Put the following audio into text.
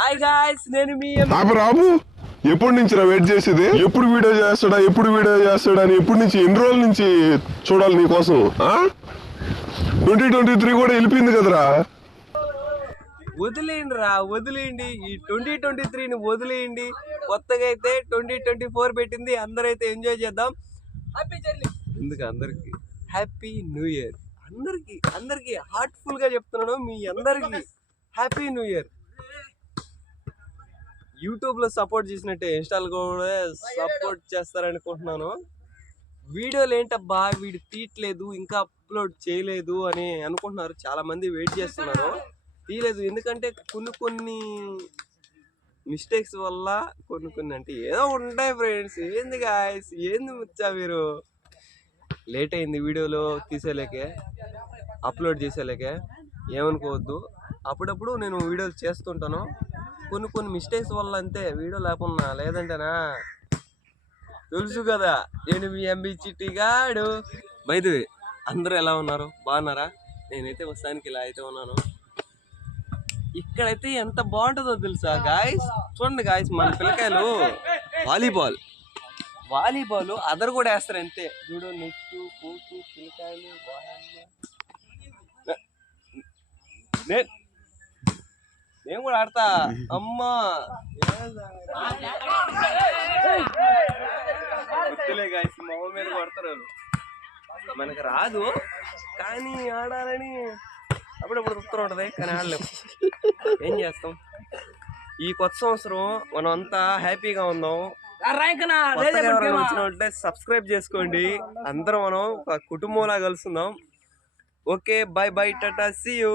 Hi guys నేను మీ రాబు ఎప్పటి నుంచి రా వెయిట్ చేసేది? ఎప్పుడు వీడియో చేస్తాడా? ఎప్పుడు వీడియో చేస్తాడా అని ఎప్పటి నుంచి ఎన్ని రోజుల నుంచి చూడాలి నీ కోసం? ట్వంటీ ట్వంటీ త్రీ కూడా వెళ్ళిపోయింది కదరా. వదిలేయండి రా వదిలేయండి. ఈ ట్వంటీ ట్వంటీ త్రీని వదిలేయండి. కొత్తగా అయితే ట్వంటీ ట్వంటీ ఫోర్ పెట్టింది. అందరైతే ఎంజాయ్ చేద్దాం. ఎందుకు అందరికి? హ్యాపీ న్యూ ఇయర్ అందరికి అందరికి హార్ట్ఫుల్గా చెప్తున్నాను మీ అందరికి. Happy new year. యూట్యూబ్లో సపోర్ట్ చేసినట్టే ఇన్స్టాల్ కూడా సపోర్ట్ చేస్తారనుకుంటున్నాను. వీడియోలు ఏంటబ్బా వీడు తీయట్లేదు ఇంకా అప్లోడ్ చేయలేదు అని అనుకుంటున్నారు. చాలా మంది వెయిట్ చేస్తున్నారు. తీయలేదు ఎందుకంటే కొన్ని కొన్ని మిస్టేక్స్ వల్ల కొన్ని కొన్ని అంటే ఏదో ఉంటాయి ఫ్రెండ్స్. ఏంది గాయస్ ఏంది ముచ్చా మీరు? లేట్ అయింది వీడియోలో తీసేలేకే అప్లోడ్ చేసేలేకే. ఏమనుకోవద్దు. అప్పుడప్పుడు నేను వీడియోలు చేస్తుంటాను. కొన్ని కొన్ని మిస్టేక్స్ వల్ల అంతే వీడియో లేకున్నా. లేదంటేనా? తెలుసు కదా నేను మీ ఎంబీ చిట్టిగాడు. బైదు అందరూ ఎలా ఉన్నారు? బాగున్నారా? నేనైతే ప్రస్తుతానికి ఇలా అయితే ఉన్నాను. ఇక్కడైతే ఎంత బాగుంటుందో తెలుసా గాయస్ చూడండి గాయస్ మన పిల్లకాయలు వాలీబాల్. వాలీబాల్ అదర్ కూడా వేస్తారు అంతే. చూడు నెక్స్ట్ కోటు పిల్లకాయలు నే- నేను కూడా ఆడతా. అమ్మా. గుర్తులే గాయస్ మీద కొడతారు. మనకు రాదు కానీ ఆడాలని అప్పుడప్పుడు గుర్తు ఉంటది కానీ ఆడలేము ఏం చేస్తాం? ఈ కొత్త సంవత్సరం మనం అంతా హ్యాపీగా ఉందాం. వచ్చినట్లయితే సబ్స్క్రైబ్ చేసుకోండి. అందరం మనం ఒక కుటుంబంలా కలుస్తున్నాం okay bye bye tata see you